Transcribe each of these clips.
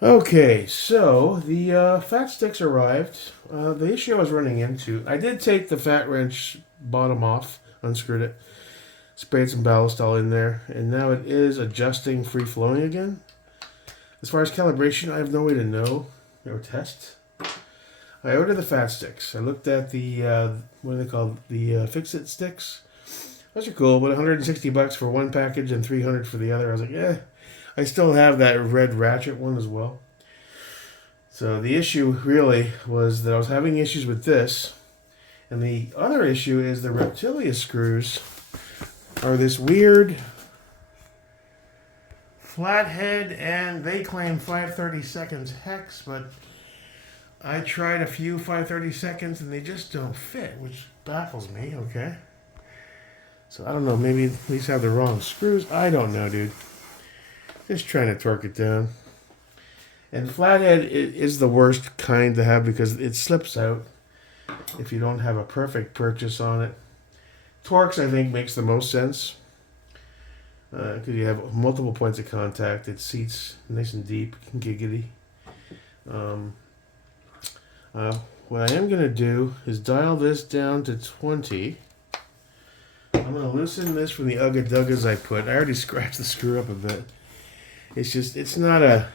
Okay, so the Fat Stix arrived. The issue I was running into, I did take the fat wrench bottom off, unscrewed it, sprayed some ballast all in there, and now it is adjusting free flowing again. As far as calibration, I have no way to know or test. I ordered the Fat Stix. I looked at the what are they called? The Fix-It sticks. Those are cool, but 160 bucks for one package and 300 for the other. I was like, eh. I still have that red ratchet one as well. So the issue really was that I was having issues with this, and the other issue is the Reptilia screws are this weird flathead, and they claim 530 seconds hex, but I tried a few 530 seconds and they just don't fit, which baffles me. Okay, so I don't know. Maybe these have the wrong screws. I don't know, dude. Just trying to torque it down. And flathead is the worst kind to have because it slips out if you don't have a perfect purchase on it. Torx, I think, makes the most sense because you have multiple points of contact. It seats nice and deep, giggity. What I am going to do is dial this down to 20. I'm going to loosen this from the Ugga Duggas I put. I already scratched the screw up a bit. It's not a...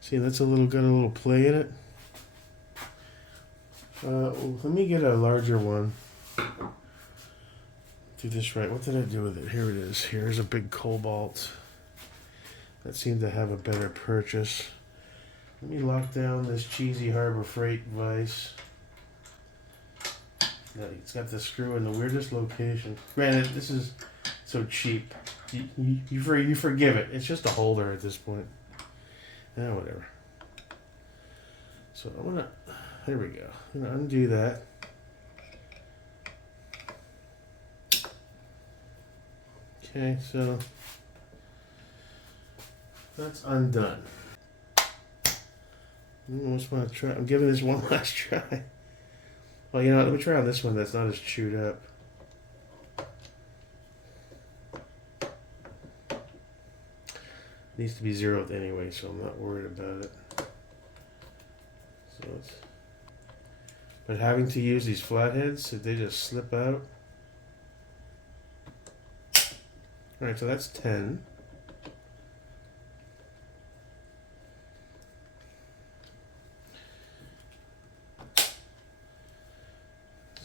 See, that's got a little play in it. Let me get a larger one. Do this right. What did I do with it? Here it is. Here's a big cobalt. That seemed to have a better purchase. Let me lock down this cheesy Harbor Freight vise. It's got the screw in the weirdest location. Granted, this is so cheap. You forgive it. It's just a holder at this point. Whatever. So I'm gonna, there we go. I'm gonna undo that. Okay, so that's undone. I just want to try. I'm giving this one last try. Well, let me try on this one that's not as chewed up. It needs to be zeroed anyway, so I'm not worried about it. But having to use these flatheads, if they just slip out. Alright, so that's 10.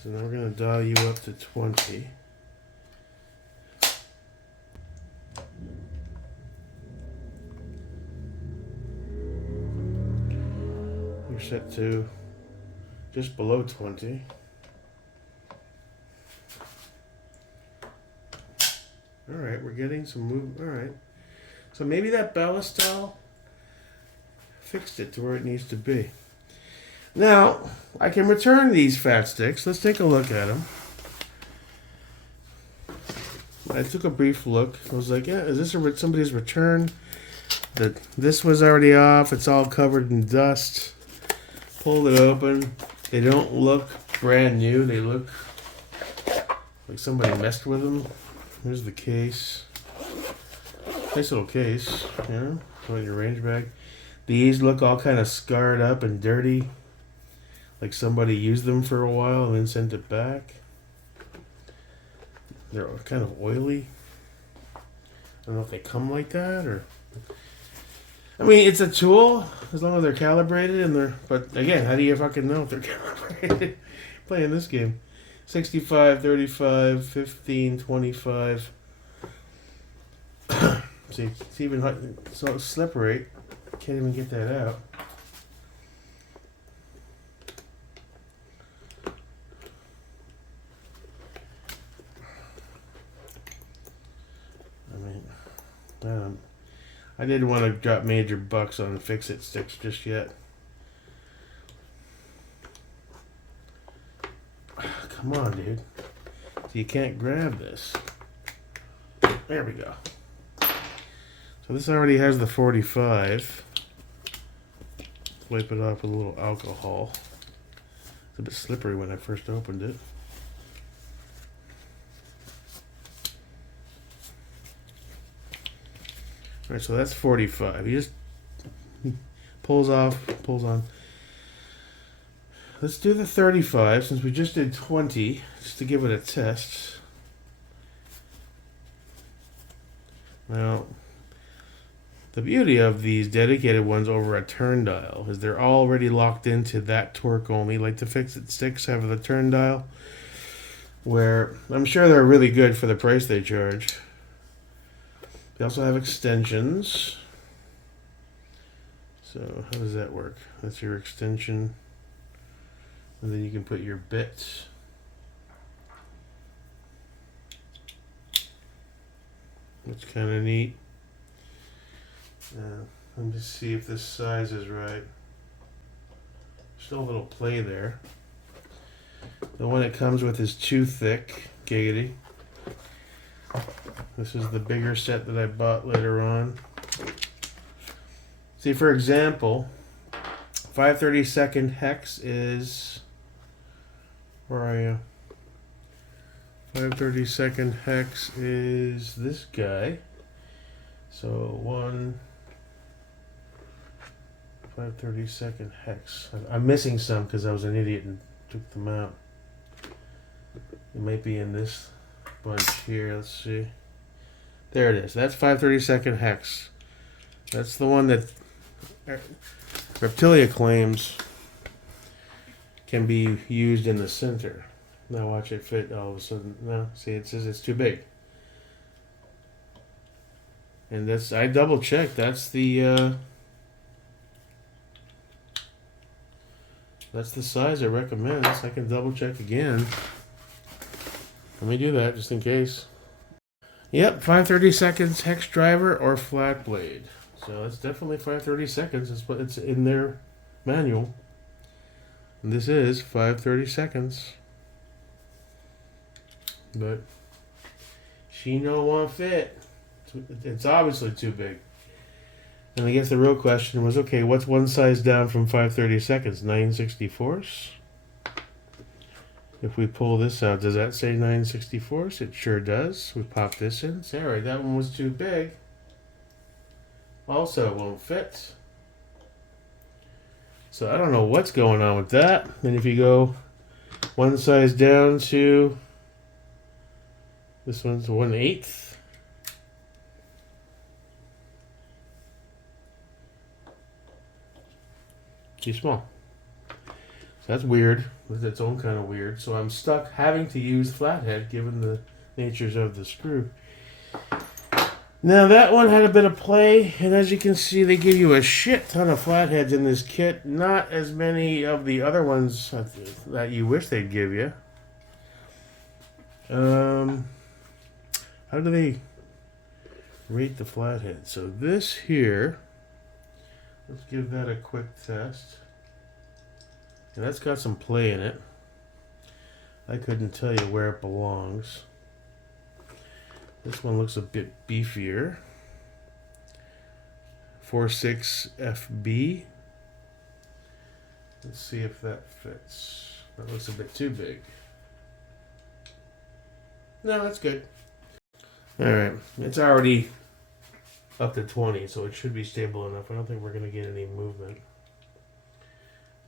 So now we're going to dial you up to 20. You're set to just below 20. Alright, we're getting some movement. Alright. So maybe that ballast towel fixed it to where it needs to be. Now, I can return these Fat Stix. Let's take a look at them. I took a brief look. I was like, yeah, is this somebody's return? This was already off. It's all covered in dust. Pulled it open. They don't look brand new. They look like somebody messed with them. Here's the case. Nice little case, on your range bag. These look all kind of scarred up and dirty. Like somebody used them for a while and then sent it back. They're kind of oily. I don't know if they come like that or... I mean, it's a tool as long as they're calibrated and they're... But again, how do you fucking know if they're calibrated? Playing this game. 65, 35, 15, 25. See, it's even hot. So it's slippery. Can't even get that out. I didn't want to drop major bucks on Fix-It sticks just yet. Come on, dude. So you can't grab this. There we go. So this already has the 45. Wipe it off with a little alcohol. It's a bit slippery when I first opened it. Alright, so that's 45. He just pulls off, pulls on. Let's do the 35 since we just did 20, just to give it a test. Now, the beauty of these dedicated ones over a turn dial is they're already locked into that torque only, like the Fat Stix have the turn dial, where I'm sure they're really good for the price they charge. They also have extensions. So how does that work? That's your extension. And then you can put your bits. That's kind of neat. Let me just see if this size is right. Still a little play there. The one it comes with is too thick. Giggity. This is the bigger set that I bought later on. See, for example, 5/32 hex is... Where are you? 5/32 hex is this guy. So 5/32 hex. I'm missing some because I was an idiot and took them out. It might be in this bunch here. Let's see. There it is. That's 5/32 hex. That's the one that Reptilia claims can be used in the center. Now watch it fit all of a sudden. No, see, it says it's too big. And that's, I double checked. That's the size it recommends. I can double check again. Let me do that just in case. Yep, 5/32 hex driver or flat blade. So it's definitely 5/32. It's what it's in their manual. And this is 5/32. But she no won't fit. It's obviously too big. And I guess the real question was, okay, what's one size down from 5/32? 9/64? If we pull this out, does that say 9/64? It sure does. We pop this in. Say, all right, that one was too big. Also, it won't fit. So I don't know what's going on with that. And if you go one size down to, this one's 1/8. Too small. So that's weird. It's its own kind of weird. So I'm stuck having to use flathead given the natures of the screw. Now that one had a bit of play, and as you can see, they give you a shit ton of flatheads in this kit. Not as many of the other ones that you wish they'd give you. How do they rate the flathead? So this here, let's give that a quick test. And that's got some play in it. I couldn't tell you where it belongs. This one looks a bit beefier. 4.6 FB. Let's see if that fits. That looks a bit too big. No, that's good. Alright, it's already up to 20, so it should be stable enough. I don't think we're going to get any movement.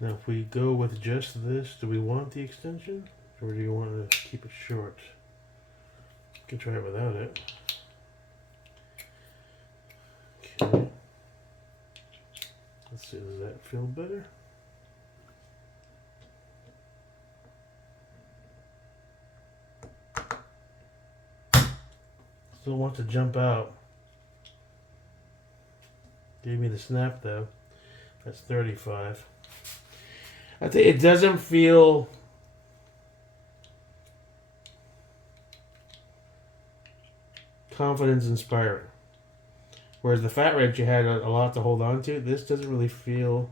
Now, if we go with just this, do we want the extension? Or do you want to keep it short? You can try it without it. Okay. Let's see, does that feel better? Still want to jump out. Gave me the snap though. That's 35. I think it doesn't feel confidence inspiring. Whereas the Fat Wrench, you had a lot to hold on to. This doesn't really feel.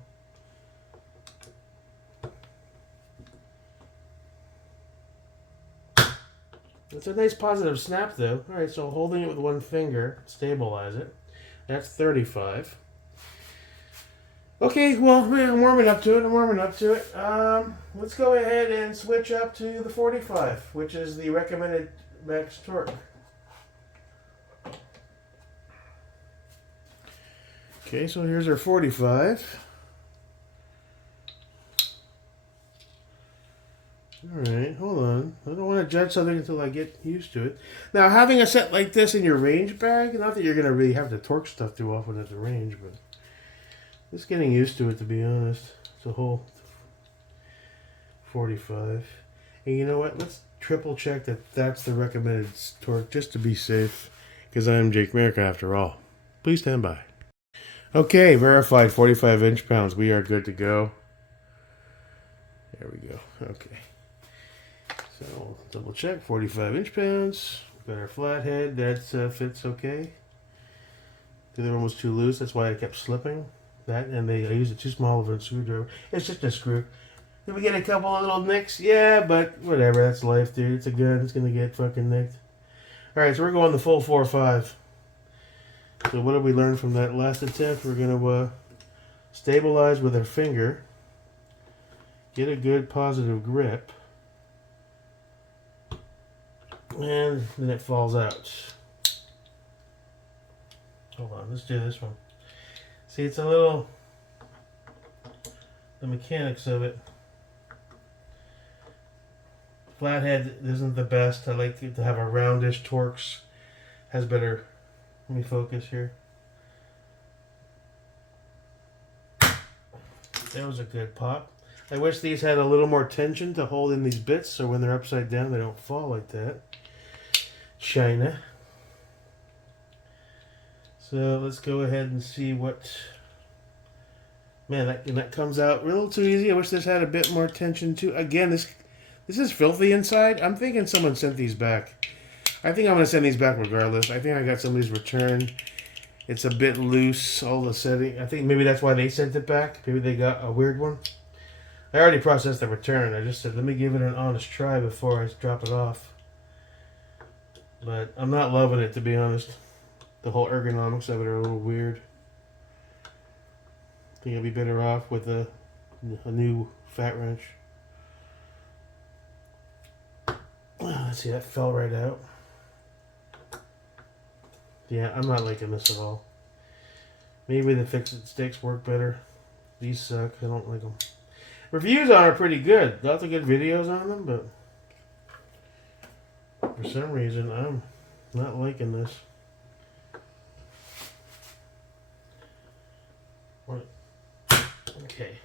It's a nice positive snap though. Alright, so holding it with one finger, stabilize it. That's 35. Okay, well, man, I'm warming up to it. Let's go ahead and switch up to the 45, which is the recommended max torque. Okay, so here's our 45. Alright, hold on. I don't want to judge something until I get used to it. Now, having a set like this in your range bag, not that you're going to really have to torque stuff too often at the range, but just getting used to it, to be honest. It's a whole 45. And you know what? Let's triple check that that's the recommended torque, just to be safe, because I'm Jake America after all. Please stand by. Okay, verified 45 inch-pounds. We are good to go. There we go. Okay. So double check, 45 inch-pounds. We've got our flathead, that fits okay. The other one was too loose, that's why I kept slipping. That, and I used it too small of a screwdriver. It's just a screw. Did we get a couple of little nicks? Yeah, but whatever, that's life, dude. It's a gun, it's gonna get fucking nicked. Alright, so we're going the full 4-5. So what did we learn from that last attempt? We're gonna stabilize with our finger. Get a good positive grip. And then it falls out. Hold on, let's do this one. See, it's a little, the mechanics of it. Flathead isn't the best. I like it to have a roundish Torx. Has better, let me focus here. That was a good pop. I wish these had a little more tension to hold in these bits so when they're upside down they don't fall like that. China. So let's go ahead and see what... Man, that comes out a little too easy. I wish this had a bit more tension too. Again, this is filthy inside. I'm thinking someone sent these back. I think I'm going to send these back regardless. I think I got somebody's return. It's a bit loose, all the setting. I think maybe that's why they sent it back. Maybe they got a weird one. I already processed the return. I just said, let me give it an honest try before I drop it off. But I'm not loving it, to be honest. The whole ergonomics of it are a little weird. I think I'd be better off with a new fat wrench. Let's see, that fell right out. Yeah, I'm not liking this at all. Maybe the Fat Stix work better. These suck. I don't like them. Reviews on are pretty good. Lots of good videos on them, but for some reason I'm not liking this. Okay,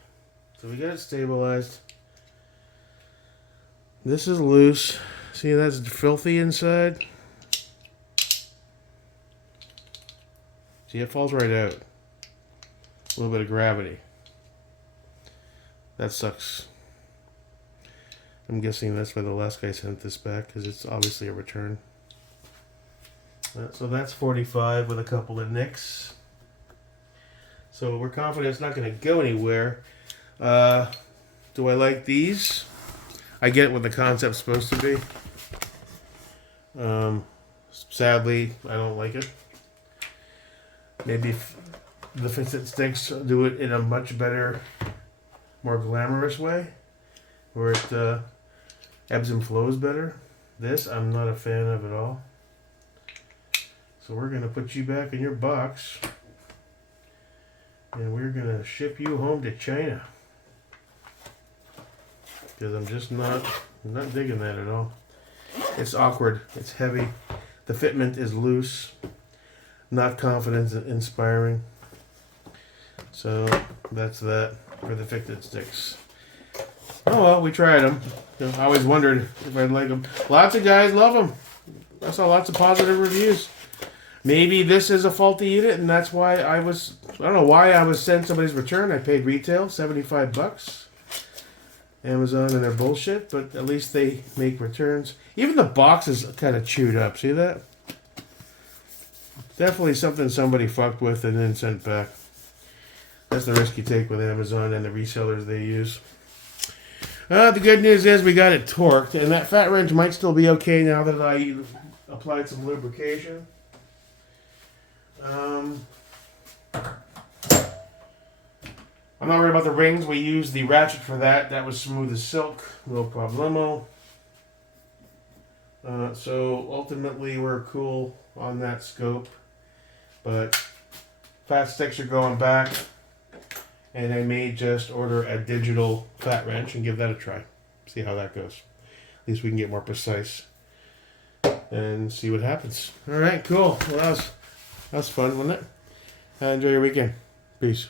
so we got it stabilized. This is loose. See, that's filthy inside. See, it falls right out. A little bit of gravity. That sucks. I'm guessing that's why the last guy sent this back, because it's obviously a return. So that's 45 with a couple of nicks. So we're confident it's not going to go anywhere. Do I like these? I get what the concept's supposed to be. Sadly, I don't like it. Maybe if the Fat Stix do it in a much better, more glamorous way, where it ebbs and flows better. This I'm not a fan of at all. So we're going to put you back in your box. And we're going to ship you home to China. Because I'm just not digging that at all. It's awkward. It's heavy. The fitment is loose. Not confidence inspiring. So that's that for the Fat Stix. Oh well, we tried them. I always wondered if I'd like them. Lots of guys love them. I saw lots of positive reviews. Maybe this is a faulty unit, and that's why I don't know why I was sent somebody's return. I paid retail, $75. Amazon and their bullshit, but at least they make returns. Even the box is kind of chewed up. See that? Definitely something somebody fucked with and then sent back. That's the risk you take with Amazon and the resellers they use. The good news is we got it torqued, and that fat wrench might still be okay now that I applied some lubrication. I'm not worried about the rings. We used the ratchet for that. That was smooth as silk. No problemo. So ultimately we're cool on that scope. But Fat Stix are going back, and I may just order a digital fat wrench and give that a try. See how that goes. At least we can get more precise and see what happens. All right, cool. Well, that was fun, wasn't it? Enjoy your weekend. Peace.